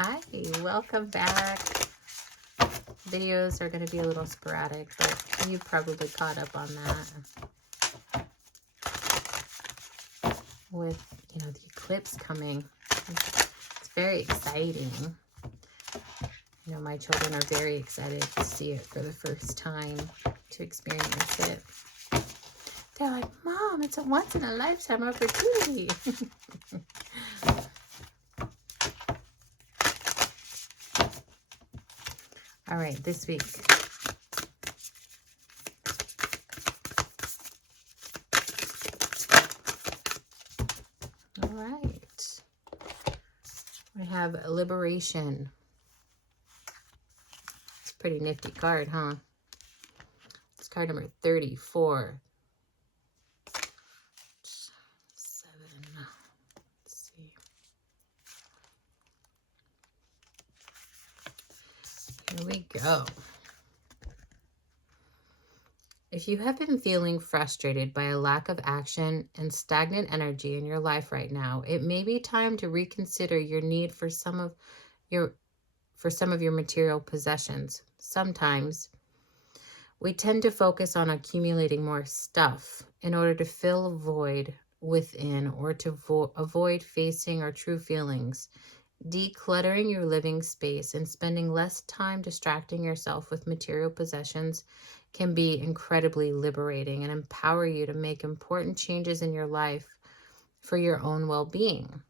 Hi, welcome back. Videos are going to be a little sporadic, but you probably caught up on that with, the eclipse coming. It's very exciting. My children are very excited to see it for the first time, to experience it. They're like, Mom, it's a once-in-a-lifetime opportunity. All right, this week. All right. We have Liberation. It's a pretty nifty card, huh? It's card number 34. 7. Let's see. Here we go. If you have been feeling frustrated by a lack of action and stagnant energy in your life right now, it may be time to reconsider your need for some of your material possessions. Sometimes we tend to focus on accumulating more stuff in order to fill a void within or to avoid facing our true feelings. Decluttering your living space and spending less time distracting yourself with material possessions can be incredibly liberating and empower you to make important changes in your life for your own well-being.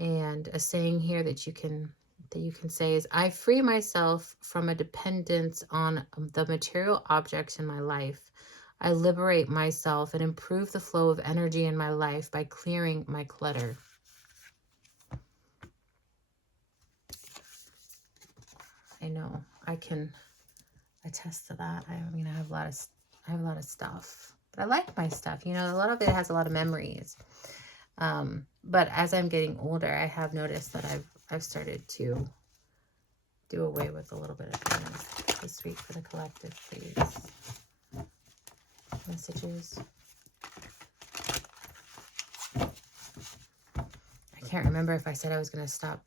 And a saying here that you can say is, I free myself from a dependence on the material objects in my life. I liberate myself and improve the flow of energy in my life by clearing my clutter. I know, I can attest to that. I have a lot of stuff, but I like my stuff. A lot of it has a lot of memories. But as I'm getting older, I have noticed that I've started to do away with a little bit of things. This week for the collective, please. Messages. I can't remember if I said I was going to stop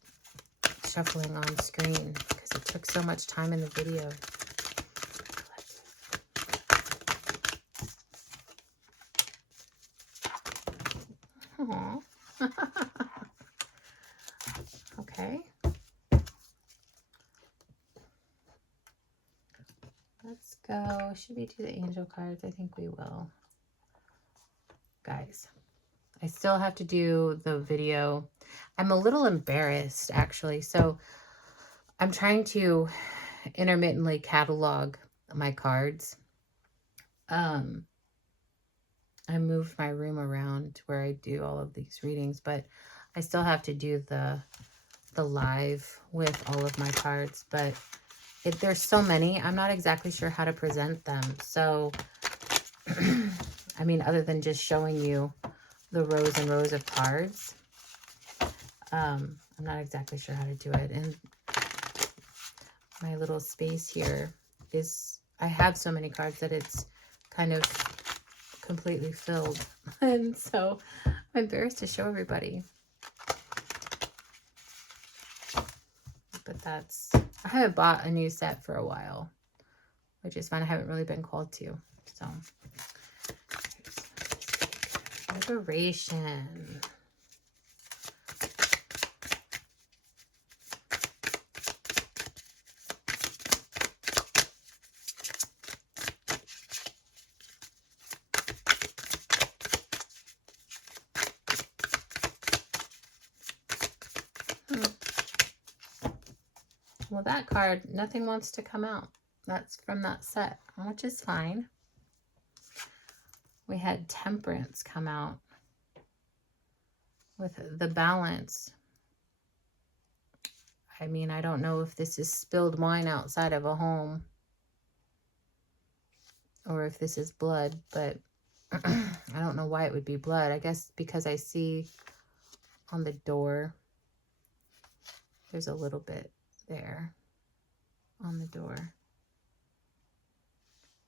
shuffling on screen because it took so much time in the video. Aww. Okay. Let's go. Should we do the angel cards? I think we will. Guys, I still have to do the video. I'm a little embarrassed, actually. So I'm trying to intermittently catalog my cards. I moved my room around where I do all of these readings, but I still have to do the live with all of my cards. But there's so many, I'm not exactly sure how to present them. So, other than just showing you the rows and rows of cards, I'm not exactly sure how to do it. And my little space here is, I have so many cards that it's kind of completely filled. And so I'm embarrassed to show everybody. But I haven't bought a new set for a while, which is fine. I haven't really been called to. So, Liberation. Well, that card, nothing wants to come out. That's from that set, which is fine. We had Temperance come out with the Balance. I don't know if this is spilled wine outside of a home or if this is blood, but I don't know why it would be blood. I guess because I see on the door, there's a little bit there on the door.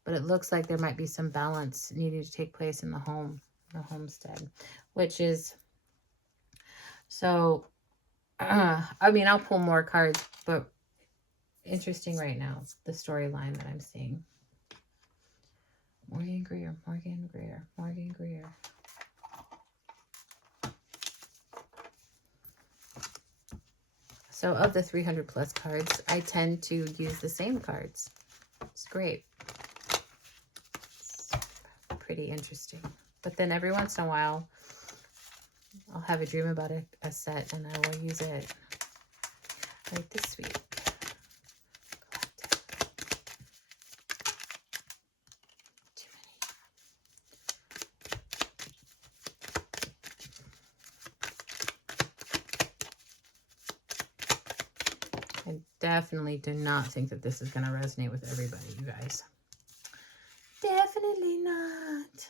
But it looks like there might be some balance needing to take place in the homestead, which is, so I mean, I'll pull more cards, but interesting right now, the storyline that I'm seeing. Morgan Greer, Morgan Greer, Morgan Greer. So of the 300 plus cards, I tend to use the same cards. It's great. It's pretty interesting. But then every once in a while, I'll have a dream about a set and I will use it. Like this week. I definitely do not think that this is going to resonate with everybody, you guys. Definitely not.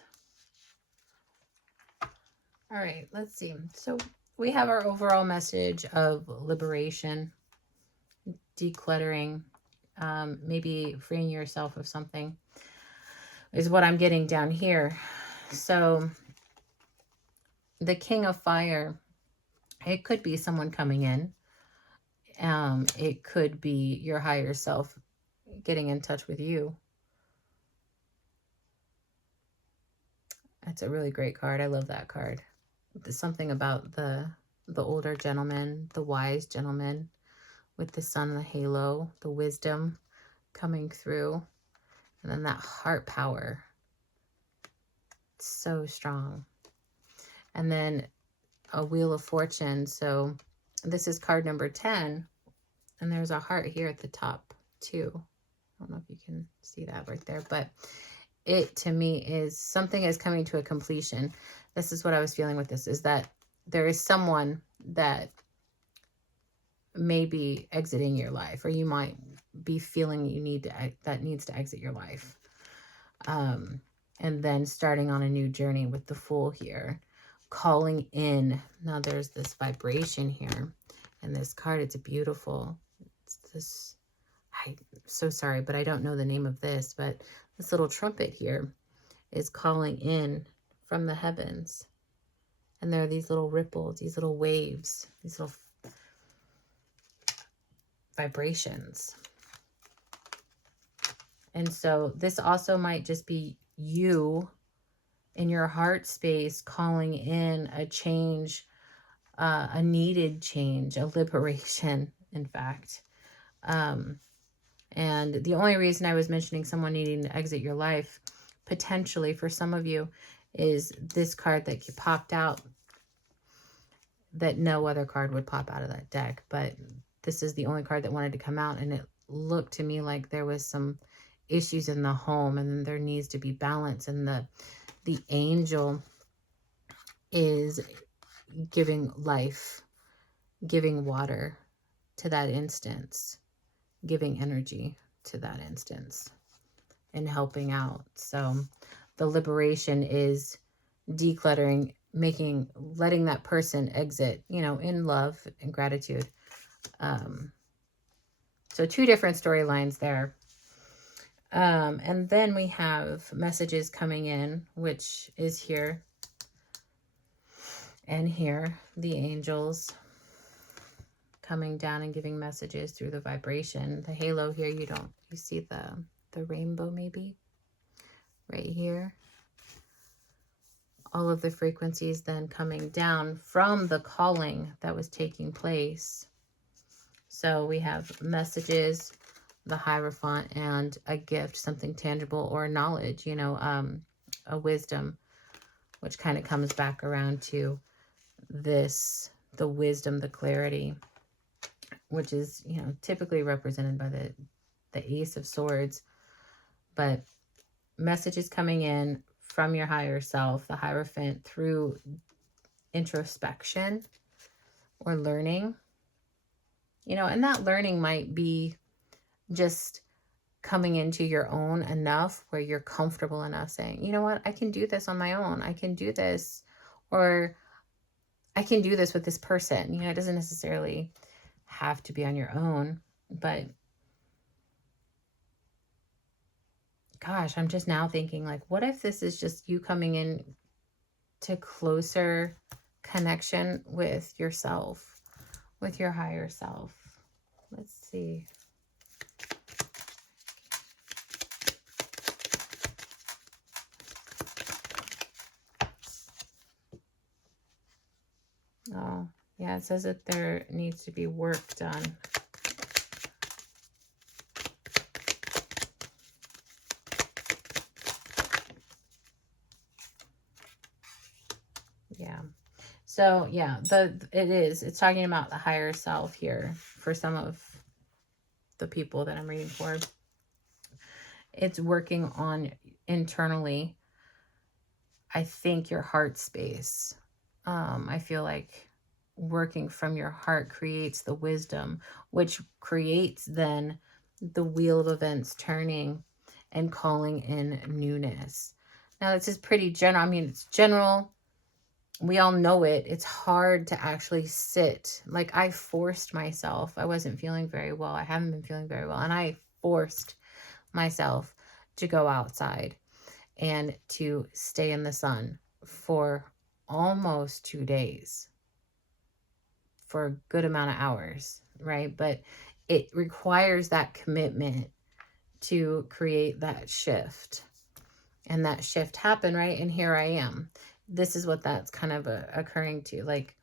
All right, let's see. So we have our overall message of liberation, decluttering, maybe freeing yourself of something is what I'm getting down here. So the King of Fire, it could be someone coming in. It could be your higher self getting in touch with you. That's a really great card. I love that card. There's something about the older gentleman, the wise gentleman with the sun and the halo, the wisdom coming through, and then that heart power. It's so strong. And then a Wheel of Fortune. So this is card number 10, and there's a heart here at the top too. I don't know if you can see that right there, but it to me is something is coming to a completion. This is what I was feeling with this, is that there is someone that may be exiting your life, or you might be feeling you need to, that needs to exit your life. And then starting on a new journey with the Fool here, calling in. Now there's this vibration here, and this card, it's beautiful. It's this, I'm so sorry, but I don't know the name of this, but this little trumpet here is calling in from the heavens. And there are these little ripples, these little waves, these little vibrations. And so this also might just be you in your heart space calling in a change, a needed change, a liberation, in fact. And the only reason I was mentioning someone needing to exit your life, potentially for some of you, is this card that popped out that no other card would pop out of that deck. But this is the only card that wanted to come out, and it looked to me like there was some issues in the home, and there needs to be balance. And the angel is giving life, giving water to that instance, giving energy to that instance, and helping out. So the liberation is decluttering, letting that person exit, you know, in love and gratitude. So two different storylines there. And then we have messages coming in, which is here and here, the angels coming down and giving messages through the vibration. The halo here, you see the rainbow maybe right here. All of the frequencies then coming down from the calling that was taking place. So we have messages, the Hierophant, and a gift, something tangible, or knowledge, you know, a wisdom, which kind of comes back around to this, the wisdom, the clarity, which is, you know, typically represented by the Ace of Swords. But messages coming in from your higher self, the Hierophant, through introspection or learning, you know, and that learning might be just coming into your own enough where you're comfortable enough saying, you know what, I can do this on my own. I can do this, or I can do this with this person. You know, it doesn't necessarily have to be on your own, but gosh, I'm just now thinking, like, what if this is just you coming in to closer connection with yourself, with your higher self. Let's see. Oh, yeah, it says that there needs to be work done. Yeah. So, yeah, it's talking about the higher self here for some of the people that I'm reading for. It's working on internally, I think, your heart space. I feel like working from your heart creates the wisdom, which creates then the wheel of events turning and calling in newness. Now, this is pretty general. I mean, it's general. We all know it. It's hard to actually sit. Like, I forced myself. I wasn't feeling very well. I haven't been feeling very well. And I forced myself to go outside and to stay in the sun for almost 2 days, for a good amount of hours, right? But it requires that commitment to create that shift. And that shift happened, right? And here I am. This is what that's kind of occurring to, like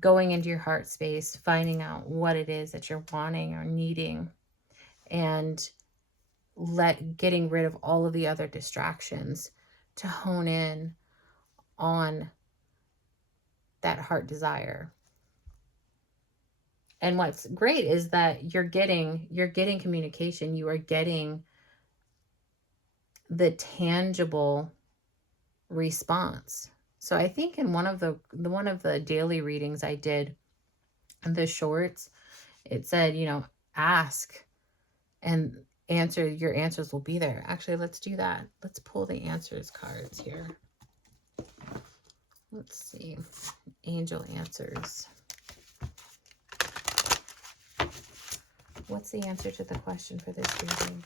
going into your heart space, finding out what it is that you're wanting or needing, and getting rid of all of the other distractions to hone in on that heart desire. And what's great is that you're getting communication. You are getting the tangible response. So I think in one of the daily readings I did, the shorts, it said, ask and answer. Your answers will be there. Actually, let's do that. Let's pull the answers cards here. Let's see. Angel answers. What's the answer to the question for this reading?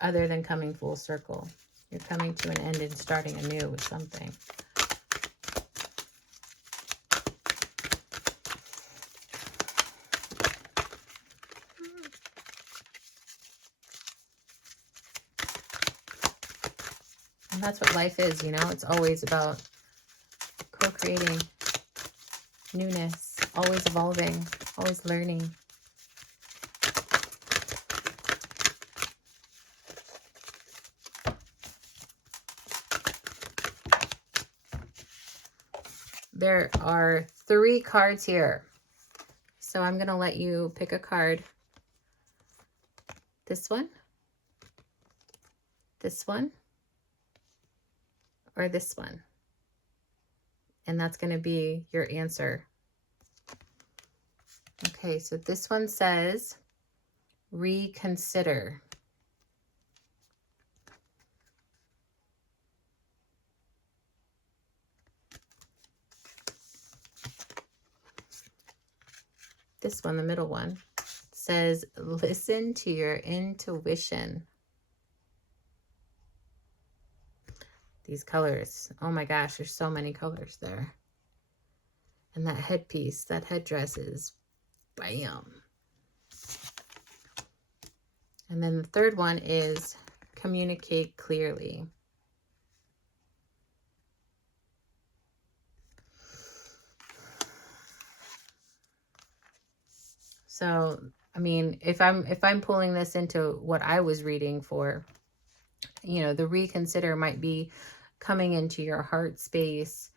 Other than coming full circle. You're coming to an end and starting anew with something. And that's what life is, It's always about co-creating, newness, always evolving, always learning. There are 3 cards here. So I'm going to let you pick a card. This one, or this one. And that's going to be your answer. Okay, so this one says, reconsider. This one, the middle one, says, listen to your intuition. These colors, oh my gosh, there's so many colors there. And that headpiece, that headdress is bam. And then the third one is communicate clearly. So, I mean, if I'm pulling this into what I was reading for, the reconsider might be coming into your heart space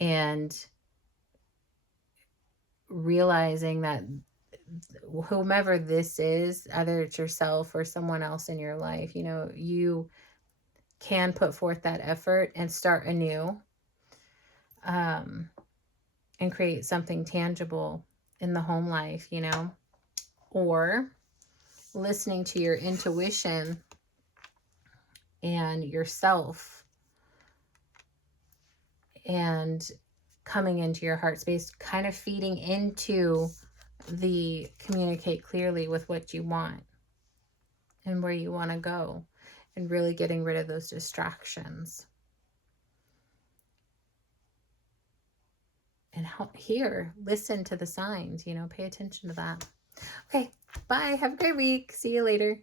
and realizing that whomever this is, either it's yourself or someone else in your life, you can put forth that effort and start anew, and create something tangible in the home life, or listening to your intuition and yourself and coming into your heart space, kind of feeding into the communicate clearly with what you want and where you want to go, and really getting rid of those distractions. listen to the signs, pay attention to that. Okay, bye. Have a great week. See you later.